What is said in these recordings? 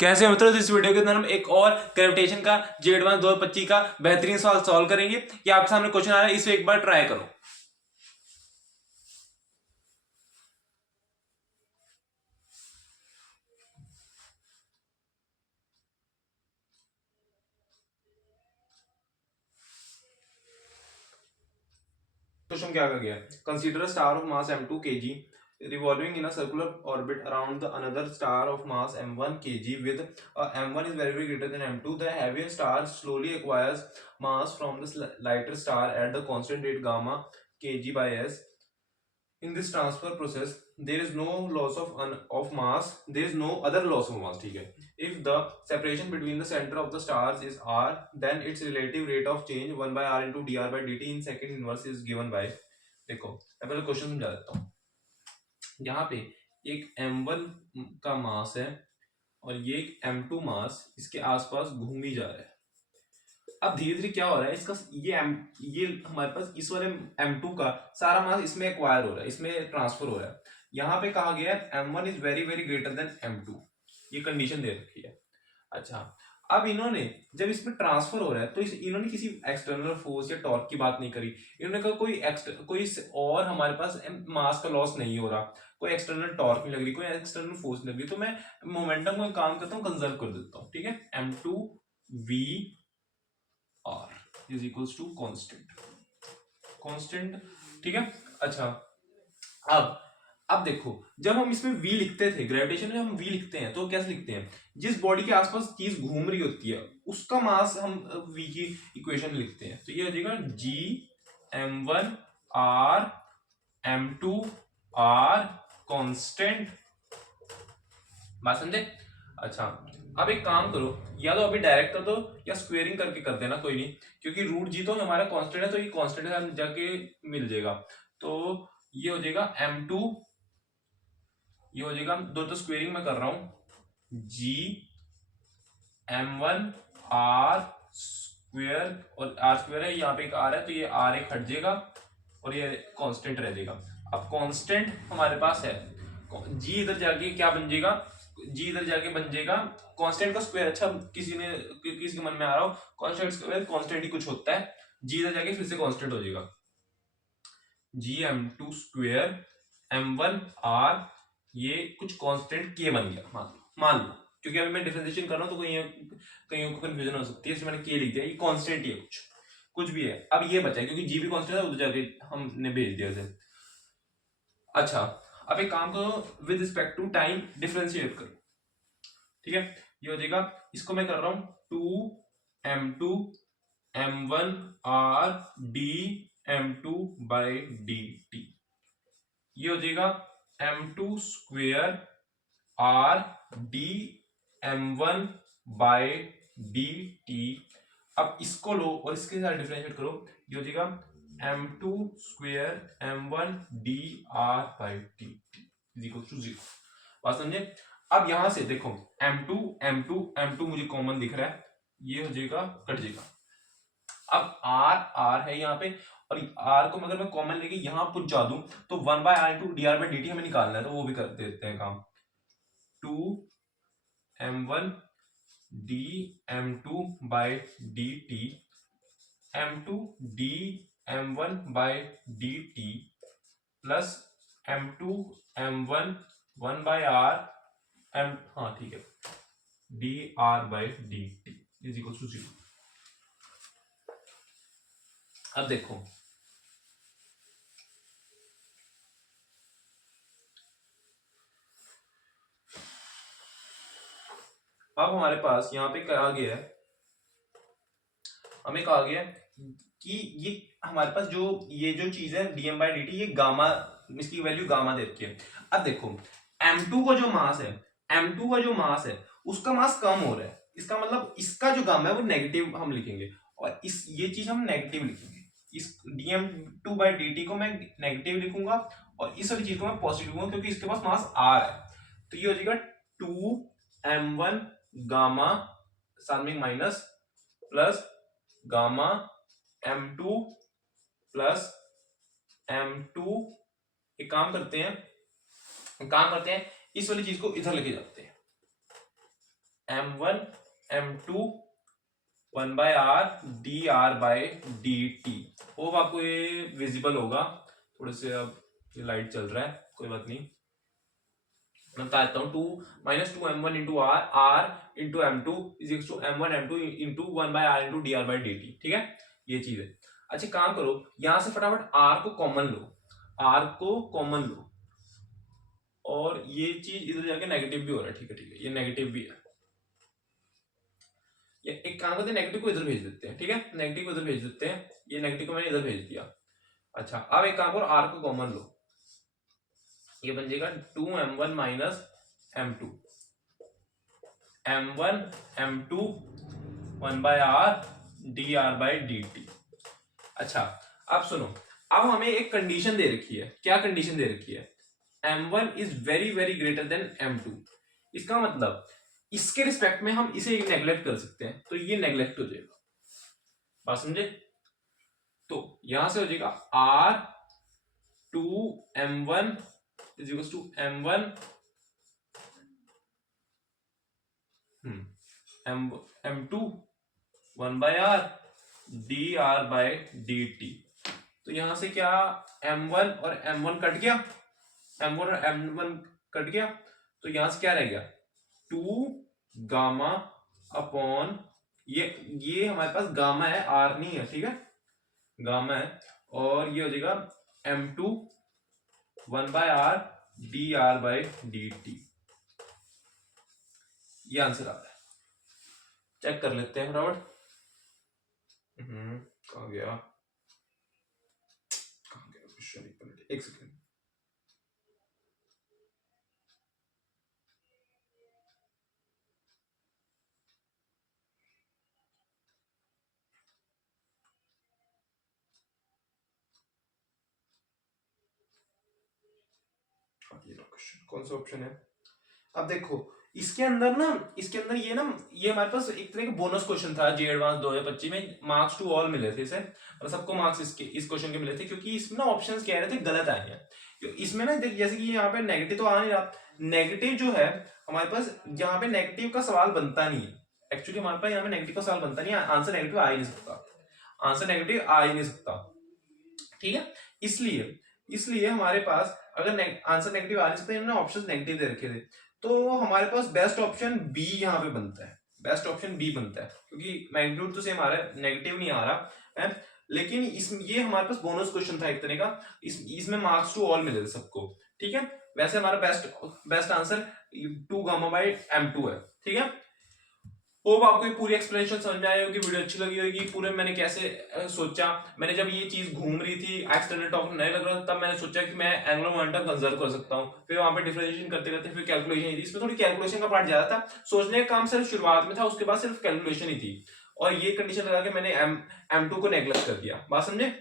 कैसे मतलब इस वीडियो के अंदर हम एक और ग्रेविटेशन का जे एडवांस 2025 का बेहतरीन सवाल सॉल्व करेंगे। ये आपके सामने क्वेश्चन आ रहा है, इसे एक बार ट्राई करो। क्वेश्चन क्या कहा गया है, consider a star of mass m2 kg revolving in a circular orbit around the another star of mass m1 kg with m1 is very greater than m2. The heavier star slowly acquires mass from the lighter star at the constant rate gamma kg by s. In this transfer process there is no loss of mass, there is no other loss of mass, ठीक है। If the separation between the center of the stars is r, then its relative rate of change 1 by r into dr by dt in second inverse is given by। देखो मैं पहले question समझा देता हूँ। यहाँ पे एक m1 का मास है और ये एक m2 मास इसके आसपास घूम ही जा रहा है। अब धीरे धीरे क्या हो रहा है, इसका ये हमारे पास इस वाले m2 का सारा मास इसमें एक्वायर हो रहा है, इसमें ट्रांसफर हो रहा है। यहाँ पे कहा गया है m1 is very very greater than m2, ये कंडीशन दे रखी है। अच्छा, अब इन्होंने जब इसमें ट्रांसफर हो रहा है तो इन्होंने किसी एक्सटर्नल फोर्स या टॉर्क की बात नहीं करी। इन्होंने कहा कोई और हमारे पास मास का लॉस नहीं हो रहा, कोई एक्सटर्नल टॉर्क नहीं लग रही, कोई एक्सटर्नल फोर्स नहीं लग रही, तो मैं मोमेंटम का काम करता हूँ, कंजर्व कर देता हूँ। ठीक है, m2 v r is equals to constant. ठीक है। अच्छा, अब देखो, जब हम इसमें v लिखते थे, ग्रेविटेशन में हम v लिखते हैं तो कैसे लिखते हैं, जिस बॉडी के आसपास चीज घूम रही होती है उसका मास हम v की इक्वेशन में लिखते हैं। तो ये हो जाएगा g m1 r m2 r constant. बात समझे? अच्छा, अब एक काम करो, या तो अभी डायरेक्ट कर दो या स्क्वेयरिंग करके कर देना, कोई नहीं, क्योंकि रूट जी तो हमारा कांस्टेंट है तो ये कांस्टेंट है जाके मिल जाएगा। तो ये हो जाएगा m2, ये हो जाएगा, दो तो स्क्वेयरिंग में कर रहा हूं, g m1 r स्क्वेयर, और r स्क्वेयर है, यहाँ पे एक r है तो ये r एक हट जाएगा और ये कांस्टेंट रह जाएगा। अब कांस्टेंट हमारे पास है, g इधर जाके क्या बन जाएगा, g इधर जाके बन जाएगा कांस्टेंट का स्क्वायर। अच्छा, किसी के मन में आ रहा हो कांस्टेंट स्क्वायर कांस्टेंट ही कुछ होता है, g इधर जाके फिर से कांस्टेंट हो जाएगा, g m2 square m1 r, ये कुछ कांस्टेंट k बन गया, मान लो, क्योंकि अभी मैं डिफरेंशिएशन कर रहा हूं तो कहीं को कंफ्यूजन हो सकती है, इसलिए मैंने k लिख दिया, ये कांस्टेंट ही है, कुछ भी है। अब ये बचा है क्योंकि g भी कांस्टेंट है, उधर जाके हमने भेज दिया उसे। अच्छा, अब एक काम करो, with respect to time differentiate करो। ठीक है, ये हो जाएगा, इसको मैं कर रहा हूं 2m2 m1 r d m2 by dt, ये हो जाएगा m2 square r d m1 by dt। अब इसको लो और इसके साथ डिफरेंशिएट करो, ये हो जाएगा m2 square m1 dr by dt is equal to 0। बात समझे? अब यहां से देखो, m2 m2 m2 मुझे कॉमन दिख रहा है, ये हो जाएगा, कट जाएगा। अब r है यहाँ पे, और r को अगर मैं कॉमन लेके यहां पहुंचा दूं तो 1 by r into D R by D T हमें निकालना है, तो वो भी कर देते हैं काम। 2 m1 d m2 by dt m2 d m1 by dt plus m2 m1 1 by r m, हाँ ठीक है, dr by dt is equal to 0। अब देखो, अब हमारे पास यहाँ पे कहा गया है, हमें कहा गया कि ये हमारे पास जो ये जो चीज है dm by dt, ये गामा, इसकी वैल्यू गामा दे रखी है। अब देखो, m2 का जो मास है, m2 का जो मास है उसका मास कम हो रहा है, इसका मतलब इसका जो गामा है वो नेगेटिव हम लिखेंगे, और इस ये चीज हम नेगेटिव लिखेंगे, इस dm2 by dt को मैं नेगेटिव लिखूंगा और इस वाली चीज को मैं पॉजिटिव लिखूंगा, क्योंकि इसके पास मास r है। तो ये हो जाएगा 2m1 गामा, साथ में minus, plus gamma m2 plus m2, एक काम करते हैं इस वाली चीज को इधर लेके जाते हैं, m1 m2 1/r dr/dt। Hope आपको ये विजिबल होगा। थोड़े से अब ये लाइट चल रहा है, कोई बात नहीं, मैं बता देता हूँ। 2 - 2m1 into R into m2 is equal to m1 m2 into 1/r into dr/dt। ठीक है, ये चीज है। अच्छा काम करो, यहां से फटाफट r को कॉमन लो, r को कॉमन लो, और ये चीज इधर जाके नेगेटिव भी हो रहा है। ठीक है ठीक है, ये नेगेटिव भी है। ये एक काम करते हैं, नेगेटिव को इधर भेज देते हैं। ठीक है, नेगेटिव को इधर भेज देते हैं, ये नेगेटिव को मैंने इधर भेज दिया। अच्छा अब एक काम करो, r को कॉमन लो, ये बन जाएगा 2m1 minus m2 m1 m2 1/r dr/dt। अच्छा अब सुनो, अब हमें एक कंडीशन दे रखी है। क्या कंडीशन दे रखी है? m1 is very very greater than m2। इसका मतलब इसके रिस्पेक्ट में हम इसे नेग्लेक्ट कर सकते हैं, तो ये नेग्लेक्ट हो जाएगा। बात समझे? तो यहां से हो जाएगा r2m1 is equal to m1 m2 1/r dr/dt। तो यहां से क्या, m1 और m1 कट गया, m1 और m1 कट गया, तो यहां से क्या रह गया, 2 गामा अपॉन ये हमारे पास गामा है, r नहीं है। ठीक है, गामा है, और ये हो जाएगा m2 1/r dr/dt। ये आंसर आ रहा है, चेक कर लेते हैं फटाफट। कहाँ गया क्वेश्चन, एक सेकेंड। ये क्वेश्चन कौन सा ऑप्शन है? अब देखो इसके अंदर ये हमारे पास एक तरह का बोनस क्वेश्चन था जे एडवांस 2025 में, मार्क्स टू ऑल मिले थे इसे, और सबको मार्क्स इस क्वेश्चन के मिले थे, क्योंकि इसमें ना ऑप्शंस कह रहे थे गलत आए हैं। तो इसमें ना देख, जैसे कि यहाँ पे नेगेटिव तो आ नहीं रहा, नेगेटिव जो है हमारे पास, यहाँ पे नेगेटिव का सवाल बनता नहीं है। एक्चुअली हमारे पास यहाँ पे नेगेटिव का सवाल बनता नहीं है, आंसर नेगेटिव आ ही नहीं सकता, आंसर नेगेटिव आ ही नहीं सकता। ठीक है, इसलिए हमारे पास अगर आंसर नेगेटिव आ नहीं सकता, इन्होंने ऑप्शन नेगेटिव दे रखे थे, तो हमारे पास बेस्ट ऑप्शन बी यहाँ पे बनता है, बेस्ट ऑप्शन बी बनता है, क्योंकि मैग्नीट्यूड तो सेम आ रहा है, नेगेटिव नहीं आ रहा है। लेकिन ये हमारे पास बोनस क्वेश्चन था एक तरह का, इसमें मार्क्स टू ऑल मिले थे सबको। ठीक है, वैसे हमारा best answer 2 gamma by m2 है। ठीक है, होप आपको ये पूरी एक्सप्लेनेशन समझ में आई होगी, वीडियो अच्छी लगी होगी। पूरे मैंने कैसे सोचा, मैंने जब ये चीज घूम रही थी, एक्सटेंडेड टॉपिक नहीं लग रहा था, तब मैंने सोचा कि मैं एंगुलर मोमेंटम कंजर्व कर सकता हूँ। फिर वहां पे डिफरेंशिएशन करते करते फिर कैलकुलेशन थी, इसमें थोड़ी कैलकुलेशन का पार्ट ज्यादा था, सोचने का काम सिर्फ शुरुआत में था, उसके बाद सिर्फ कैलकुलेशन ही थी, और ये कंडीशन लगा के मैंने m2 को नेग्लेक्ट कर दिया। बात समझे?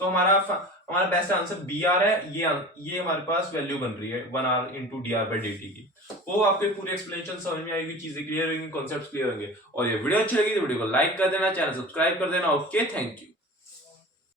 तो हमारा बेस्ट आंसर बी आ रहा है, ये हमारे पास वैल्यू बन रही है 1r इंटू dr/dt की। वो आपको पूरी एक्सप्लेनेशन समझ में आएगी, चीजें क्लियर होंगी, कॉन्सेप्ट्स क्लियर होंगे। और ये वीडियो अच्छी लगी तो वीडियो को लाइक कर देना, चैनल सब्सक्राइब कर देना। Okay, thank you.